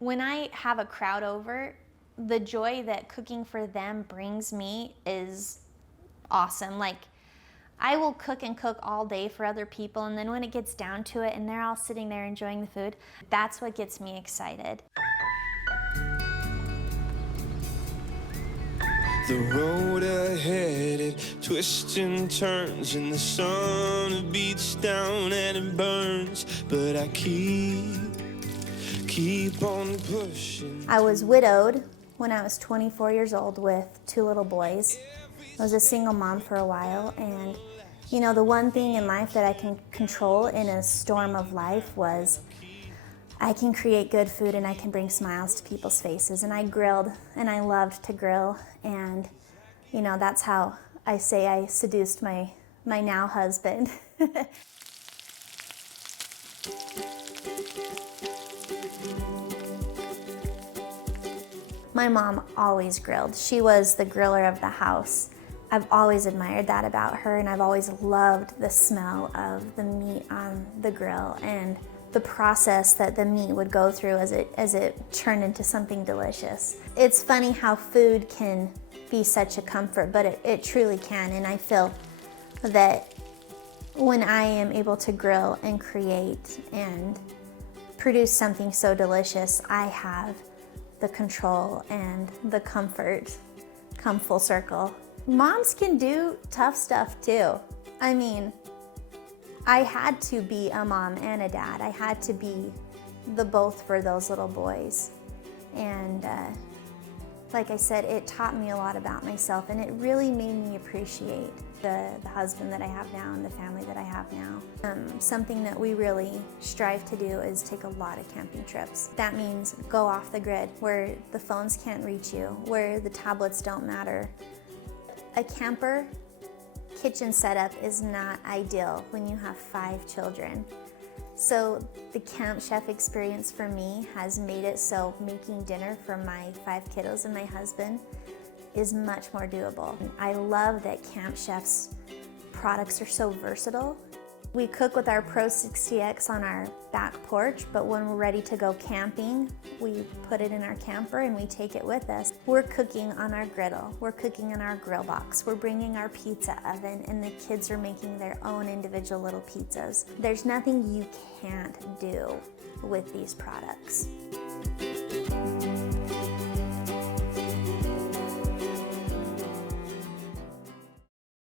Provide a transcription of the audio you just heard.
When I have a crowd over, the joy that cooking for them brings me is awesome. Like, I will cook and cook all day for other people, and then when it gets down to it and they're all sitting there enjoying the food, that's what gets me excited. The road ahead, it twists and turns, and the sun beats down and it burns, but I keep on pushing. I was widowed when I was 24 years old with 2 little boys. I was a single mom for a while, and you know, the one thing in life that I can control in a storm of life was I can create good food and I can bring smiles to people's faces. And I grilled, and I loved to grill, and you know, that's how I say I seduced my now husband. My mom always grilled. She was the griller of the house. I've always admired that about her, and I've always loved the smell of the meat on the grill and the process that the meat would go through as it turned into something delicious. It's funny how food can be such a comfort, but it truly can, and I feel that when I am able to grill and create and produce something so delicious, I have the control and the comfort come full circle. Moms can do tough stuff too. I mean, I had to be a mom and a dad. I had to be the both for those little boys. And like I said, it taught me a lot about myself, and it really made me appreciate the husband that I have now and the family that I have now. Something that we really strive to do is take a lot of camping trips. That means go off the grid, where the phones can't reach you, where the tablets don't matter. A camper kitchen setup is not ideal when you have 5 children. So the Camp Chef experience for me has made it so making dinner for my 5 kiddos and my husband is much more doable. I love that Camp Chef's products are so versatile. We cook with our Pro 60X on our back porch, but when we're ready to go camping, we put it in our camper and we take it with us. We're cooking on our griddle, we're cooking in our grill box, we're bringing our pizza oven, and the kids are making their own individual little pizzas. There's nothing you can't do with these products.